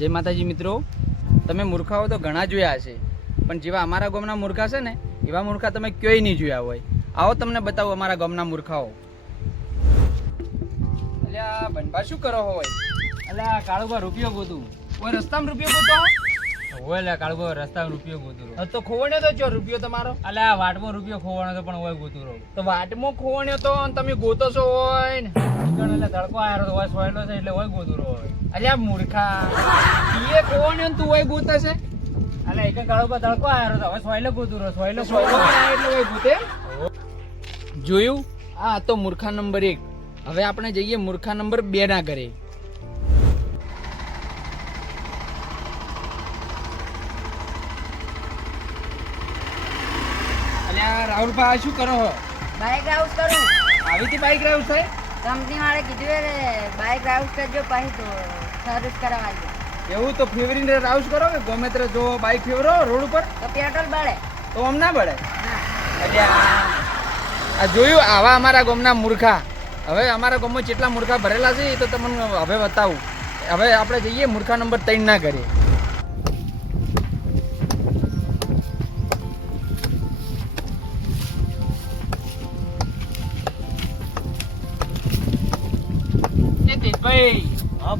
જય માતાજી મિત્રો. તમે મૂર્ખાઓ તો ઘણા જોયા હશે, પણ જેવા અમારા ગામના મૂર્ખા છે ને, એવા મૂર્ખા તમે ક્યાંય નહીં જોયા હોય. આવો તમને બતાવો અમારા ગામના મૂર્ખાઓ. અલ્યા બનભા શું કરો હોય? અલ્યા કાળુભા રૂપિયો ગોતું. કોઈ રસ્તામાં રૂપિયો ગોતો? હોય લે રસ્તામાં રૂપિયો ગોતું તો ખોવણ્યો તો ચો રૂપિયો તમારો? અલ્યા વાટમાં રૂપિયો તો પણ હોય ગોતું તો વાટમાં ખોવણ્યો તો તમે ગોતો છો હોય ને? એટલે તડકો આવ્યો તો હોય સોયલો છે એટલે હોય ગોતું હોય અલ્યા મૂર્ખા. ઈએ ખોવણ્યો તું હોય ગોતે છે? અલે એક કાળુબા તડકો આવ્યો તો હવે સોયલો ગોતું રહો સોયલો સોયલો એટલે હોય ગોતે. જોયું? આ તો મૂર્ખા નંબર એક. હવે આપણે જઈએ મૂર્ખા નંબર બે ના ઘરે. અલ્યા રાહુલભાઈ શું કરો છો બાઇક રાઉસ કરું. આવી હતી બાઈક રાઉસ થાય કંપની વાળે કીધું કે બાઇક રાઉસ કરજો પછી તો સર્વિસ કરાવવા ગયા એવું તો ફેવરીને રાઉસ કરો કે ગમે ત્યારે જો બાઈક ફેવરો રોડ ઉપર? તો પેટ્રોલ બળે. તો આમ ના બળે? આ જોયું આવા અમારા ગામના મૂર્ખા. હવે અમારા ગામમાં જેટલા મૂર્ખા ભરેલા છે એ તો તમને હવે બતાવું. હવે આપણે જઈએ મૂર્ખા નંબર ત્રણ ના કરીએ.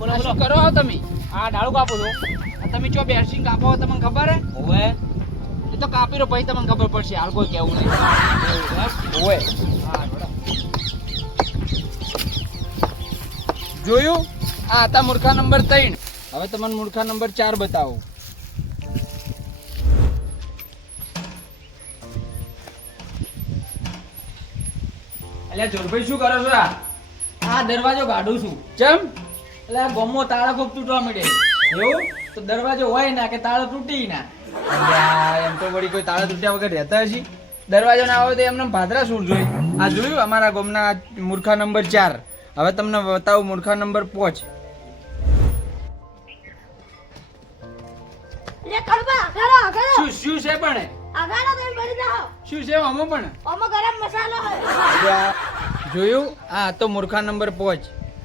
હા બોલો. કરો છો તમે. આ ડાળું કાપો છો. તમે ચો બેસીને કાપો તમને ખબર હે? ઓવે એ તો કાપી રહ્યો પછી તમને ખબર પડશે. હાલ કોઈ કેવું નહીં. ઓય જોયું? આ હતા મૂર્ખા નંબર ત્રણ. હવે તમને મૂર્ખા નંબર ચાર બતાવો. અલ્યા જોરભાઈ શું કરો છો આ? આ દરવાજો કાઢું છું. ચમ? એટલે આ ગોમો તાળા ખૂબ તૂટવા મળે એવું? તો દરવાજો હોય ના કે તાળો તૂટી ના. એમ તો વળી કોઈ તાળા તૂટ્યા વગર રહેતા હશે. દરવાજો ના આવે તો એમને ભાદરા સૂર જોઈ? આ જોયું અમારા ગામના મૂર્ખા નંબર ચાર. હવે તમને બતાવું મૂર્ખા નંબર પાંચ. શું શું છે પણ અગાડો તમે બળી જાઓ. શું છે આમાં પણ? ઓમાં ગરમ મસાલો હોય. જોયું? આ તો મૂર્ખા નંબર પાંચ.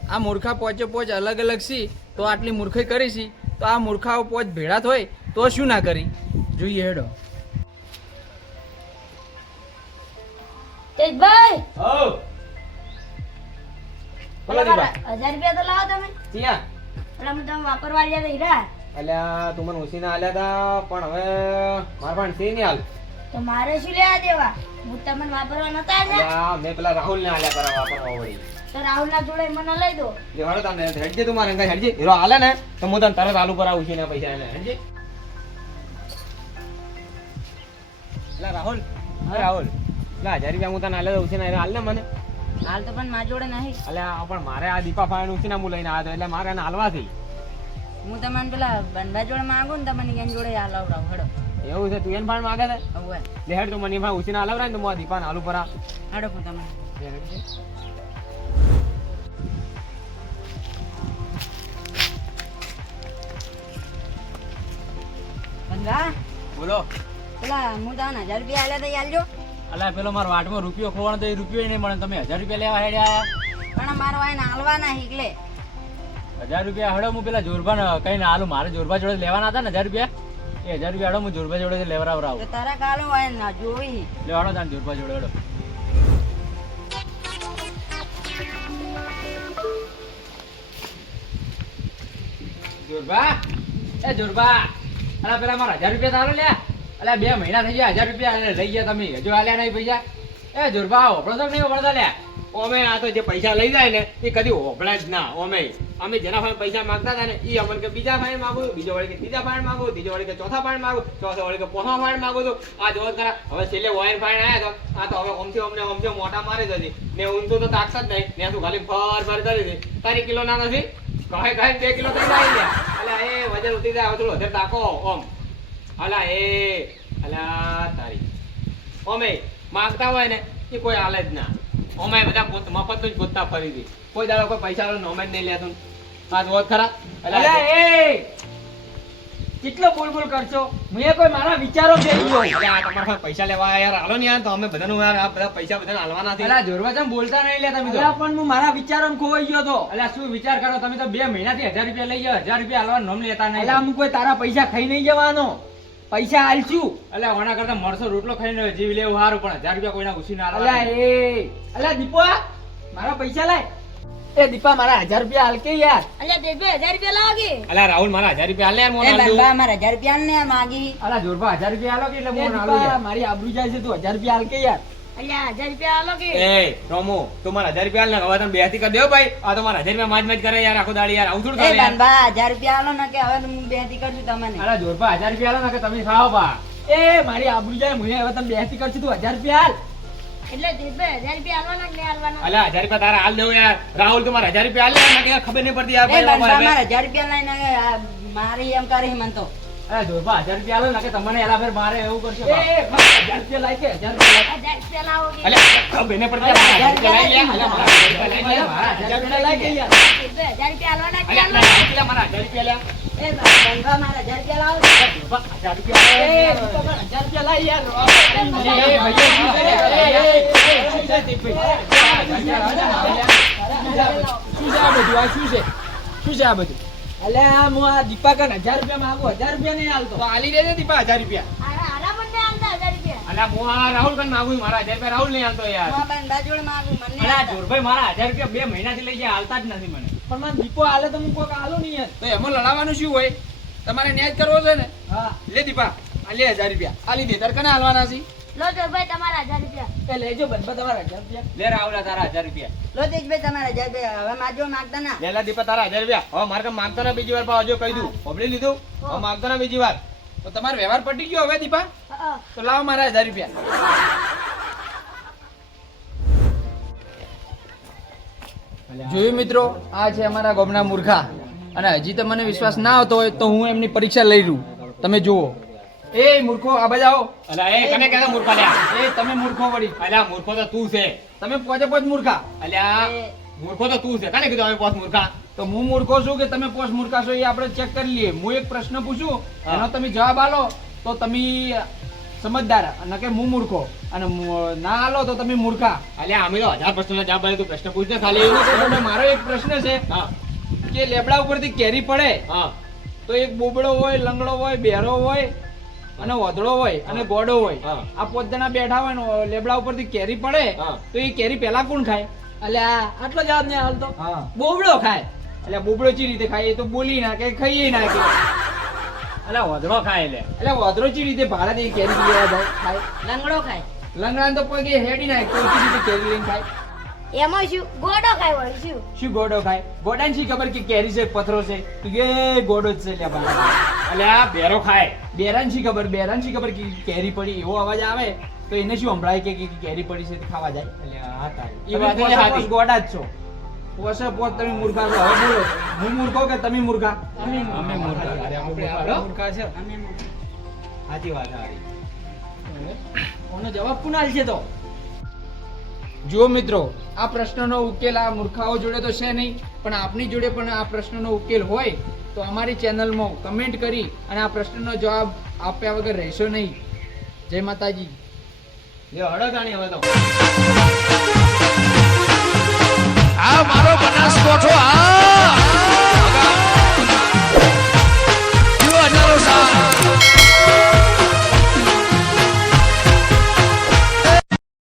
આ મૂર્ખા પોચે પોચ અલગ અલગ સી તો આટલી મૂર્ખાઈ કરી છી તો આ મૂર્ખાઓ પોચ ભેળા થાય તો શું ના કરી? જોઈએ હેડો. તેજભાઈ! હો હજાર રૂપિયા તો લાવો તમે. ત્યાં એટલે તમે વાપરવા ગયા હીરા અલ્યા તું મને આલ્યા તા પણ હવે મારા પાસે છે નહીં હાલ. તો મારે શું લેવા દેવા? હું તમને વાપરવા નતા ને મેં પેલા રાહુલ ને આલ્યા કરવા વાપરવા વળી. તો રાહુલ જોડે મને લઈ દો. જે હળો તને હેડજે તું મારે હેડજે. હીરો હાલે ને તો હું તને તરત આલુ પર આવું છું ને પૈસા એને હેડજે. અલ્યા રાહુલ. હા રાહુલ. અલ્યા હજાર રૂપિયા હું તને આલ્યા દઉં છું ને હાલ ને મને. હાલ તો પણ મારા જોડે નહીં. અલ્યા પણ મારે આ દીપા ફાયણ હું લઈને આવ્યો એટલે મારે એને હાલવા થઈ હું તમને પેલા બંધા જોડે માંગુ ને તમને એની જોડે હાલવડાવું લવડાવું હેડો. એવું છે તું એને પણ માગે છે? લે હેડ તું મને ઉછીના ઉસીના હાલવરાય ને તો હું આ આલુ પર આ. હેડો હું તમને. લે બોલો. પેલા હું તમને હજાર રૂપિયા આલ્યા તો આલજો અલ્યા પેલો મારો વાટમાં રૂપિયો ખોવાનો તો એ રૂપિયો નહીં મળે તમે હજાર રૂપિયા લેવા હેડ્યા પણ મારો વાયન હાલવાના હિકલે. હજાર રૂપિયા હડો હું પેલા જોરબા કઈ ના હાલું મારે જોરબા જોડે લેવાના હતા ને હજાર રૂપિયા? એ હજાર રૂપિયા હડો હું જોરબા જોડે લેવડાવરાવ તો તારા કાલો વાયન ના જોવી. લેવાડો તાન જોરબા જોડે હડો. જોરબા એ જોરબા અલા, પેલા મારા હજાર રૂપિયા તારો લે અલા, બે મહિના થઈ ગયા, હજાર રૂપિયા લઈ ગયા તમે. હજુ આલ્યા નહીં પૈસા. એ જોરબા, ઓપડો તો નહીં ઓપડતા લ્યા. ઓમે આ તો જે પૈસા લઈ જાય ને, એ કદી હોભળે જ ના, ઓમે. અમે જેના પાસે પૈસા માંગતા હતા ને એ અમને કે બીજા ફાઈન માંગુ, બીજો વળી કે ત્રીજા ફાઈન માંગુ, ત્રીજો વળી કે ચોથા ફાઈન માંગુ, ચોથા વળી કે પોથા ફાઈન માંગુ તો આ જો ખરા હવે છેલ્લે વાયર ફાઈન આવ્યા તો, આ તો હવે ઓમથી અમને ઓમથી મોટા મારી જતી ને ઊંધું તો તાકત જ નહીં. ને તું ખાલી ફર ફર કરી દે તારી કિલો ના નથી? કહે કહે બે કિલો થઈ જાય ને એ વજન ઉતરી જાય હવે થોડું વધારે તાકો ઓમ. અલા એ અલા તારી. ઓમે માંગતા હોય ને એ કોઈ હાલે જ ના. ઓમે બધા પોત મફત જ ગોતતા ફરી કોઈ દાડો કોઈ પૈસા નોમે જ નહીં લેતું. આ જોત ખરા? અલા અલા એ! કેટલો બોલ બોલ કરશો? મેં કોઈ મારા વિચારો ફેરી ગયો તમારા પાસે પૈસા લેવા યાર. હાલો ને યાર તો અમે બધાનું યાર આ બધા પૈસા બધાને હાલવાના છે. અલા જોરવા ચમ બોલતા નહીં લે તમે તો. પણ હું મારા વિચારો ખોવાઈ ગયો તો. અલા શું વિચાર કરો? તમે તો બે મહિનાથી હજાર રૂપિયા લઈ ગયો હજાર રૂપિયા હાલવા નોમ લેતા નહીં. અલા હું કોઈ તારા પૈસા ખાઈ નહીં જવાનો. પૈસા આલશું એટલે ઓના કરતા મળશો રોટલો ખાઈને જીવ લેવું સારું પણ હજાર રૂપિયા કોઈના ઉછી ના અલા હાલવાના. એ. અલા દીપા મારા પૈસા લાય. એ દીપા મારા હજાર રૂપિયા હાલ કે યાર અલ્યા તે હજાર રૂપિયા લાગે અલ્યા રાહુલ મારા હજાર રૂપિયા હાલ ને યાર મોનો મારા હજાર રૂપિયા ને માગી અલ્યા જોરબા હજાર રૂપિયા હાલો કે એટલે મોન હું યાર. મારી આબરૂ જાય છે તું હજાર રૂપિયા હાલ કે યાર અલ્યા હજાર રૂપિયા આલો કે એ રોમો તું મારા હજાર રૂપિયા હાલ ને હવે તમે બેહતી કરી દેવો ભાઈ આ તો મારા હજાર રૂપિયા માજ માજ કરે યાર આખો દાડી યાર આવું થોડું એ યાર બંબા હજાર રૂપિયા આલો ને કે હવે હું બેથી કરશું તમને અલા જોરબા હજાર રૂપિયા હાલો ને કે તમે ખાઓ બા એ મારી આબરૂ જાય મને હવે તમે બેસતી કરશું તું હજાર રૂપિયા હાલ એટલે હજાર રૂપિયા આલવાના કે નહીં આલવાના? હજાર રૂપિયા તારા હાલ દેવું યાર. રાહુલ તમારે હજાર રૂપિયા હાલ ખબર નહીં પડતી યાર હજાર રૂપિયા લઈને મારી એમ કરી મન તો. અલા જોરબા હજાર રૂપિયા હાલો ને કે તમને એલા ફેર મારે એવું કરશો એ હજાર રૂપિયા લાય કે હજાર રૂપિયા લાય હજાર રૂપિયા લાવો કે અલા ખબર નહીં પડતી યાર, મારા હજાર રૂપિયા લઈ લે અલા મારા હજાર રૂપિયા લઈ લે હજાર રૂપિયા લાય કે યાર હજાર રૂપિયા આલવાના કે અલા આલવાના? મારા હજાર રૂપિયા લ્યા એ બંબા મારા હજાર રૂપિયા લાવો હજાર રૂપિયા એ હજાર રૂપિયા લાય યાર એ ભાઈ, એ, એ, એ, શું છે શું છે આ બધું આ શું છે શું છે આ બધું અલ્યા હું આ દીપા કન હજાર રૂપિયા માંગુ 1000 રૂપિયા નહીં હાલતો. તો આલી દેજે દીપા 1000 રૂપિયા. આરા આરા બંને આલતા 1000 રૂપિયા. અલે હું આ રાહુલ કન માંગુ મારા હજાર રૂપિયા રાહુલ નહીં હાલતો યાર. હું આ બંબા જોડે મને અલે જોરભાઈ મારા હજાર રૂપિયા બે મહિનાથી લઈ ગયા હાલતા જ નથી મને. પણ મને દીપો હાલે તો હું કોક આલો નહીં યાર. તો એમાં લડાવવાનું શું હોય? તમારે ન્યાય કરવો છે ને? હા. લે દીપા આ લે હજાર રૂપિયા. આલી દે તારે કને હાલવાના છે? લો ભાઈ તમારા હજાર રૂપિયા. એ લેજો બનબા તમારા હજાર રૂપિયા. લે તારા હજાર રૂપિયા. લો તેજભાઈ તમારા હજાર રૂપિયા. હવે મારા જોડે માગતા ના. લેલા દીપા તારા હજાર રૂપિયા. હવે મારે ના બીજી વાર પાછો કહી દઉં. હોભળી લીધું? હવે માંગતો ના બીજી વાર. તો તમારો વ્યવહાર પટી ગયો હવે દીપા? તો લાવો મારા હજાર રૂપિયા. જોયું મિત્રો આ છે અમારા ગોમના મૂર્ખા. અને હજી તો મને વિશ્વાસ ના આવતો હોય તો હું એમની પરીક્ષા લઈ લઉં. તમે જુઓ. એ મૂર્ખો આ બાજુ આવો. અલા એ કને કહેતા મૂર્ખો લ્યા? એ તમે મૂર્ખો વળી. અલ્યા મૂર્ખો તો તું છે. તમે પોચે પોચ મૂર્ખા. અલ્યા મૂર્ખો તો તું છે. કને કીધું અમે પોસ મૂર્ખા? તો હું મૂર્ખો છું કે તમે પોચ મૂર્ખા છો એ આપણે ચેક કરી લઈએ. હું એક પ્રશ્ન પૂછું એનો તમે જવાબ આલો તો તમે સમજદાર. અને કે હું મૂર્ખો. અને ના આલો તો તમે મૂર્ખા. અલ્યા અમે તો હજાર પ્રશ્નનો જવાબ આવે તું પ્રશ્ન પૂછને ખાલી મારો એક પ્રશ્ન છે હા. કે લેબડા ઉપરથી કેરી પડે હા. તો એક બોબડો હોય લંગડો હોય બેરો હોય અને વધડો હોય અને ગોડો હોય આ પોત જણા બેઠા હોય ને લેબડા ઉપરથી કેરી પડે તો એ કેરી પેલા કોણ ખાય? એટલે આટલો જવાબ નહીં હાલતો બોબડો ખાય. એટલે બોબડો ચી રીતે ખાય? એ તો બોલી નાખે ખાઈએ નાખે. એટલે વધડો ખાય એટલે એટલે વધડો ચી રીતે ભારત એ કેરી ખાય. લંગડો ખાય. લંગડા તો પગે હેડી નાખે તો ચી રીતે કેરી લઈને ખાય. એમાં શું? ગોડો ખાય વળી શું? શું ગોડો ખાય? ગોડાને શી ખબર કે કેરી છે પથરો છે? તો કે ગોડો જ છે લે ભાઈ. અલ્યા બેરો ખાય. બેરાન શી ખબર? બેરાન શી ખબર કે કેરી પડી? એવો અવાજ આવે તો એને શું સંભળાય કે કે કેરી પડી છે ખાવા જાય? એટલે હા તારી. એ વાત ગોડા જ છો. પોસે પોસ તમે મૂર્ખા છો. હવે બોલો. હું મૂર્ખો કે તમે મૂર્ખા? અમે અમે મૂર્ખા. આપણે મૂર્ખા, મૂર્ખા છે. અમે સાચી વાત તારી ઓનો જવાબ કુનાલ છે તો? જો મિત્રો આ પ્રશ્નનો ઉકેલ આ મૂર્ખાઓ જોડે તો છે નહીં પણ આપની જોડે પણ આ પ્રશ્નનો ઉકેલ હોય તો અમારી ચેનલમાં કમેન્ટ કરી અને આ પ્રશ્નનો જવાબ આપ્યા વગર રહેશો નહીં. જય માતાજી. જય હળગાણી હવે તો. આ મારો બનાસકોઠો આ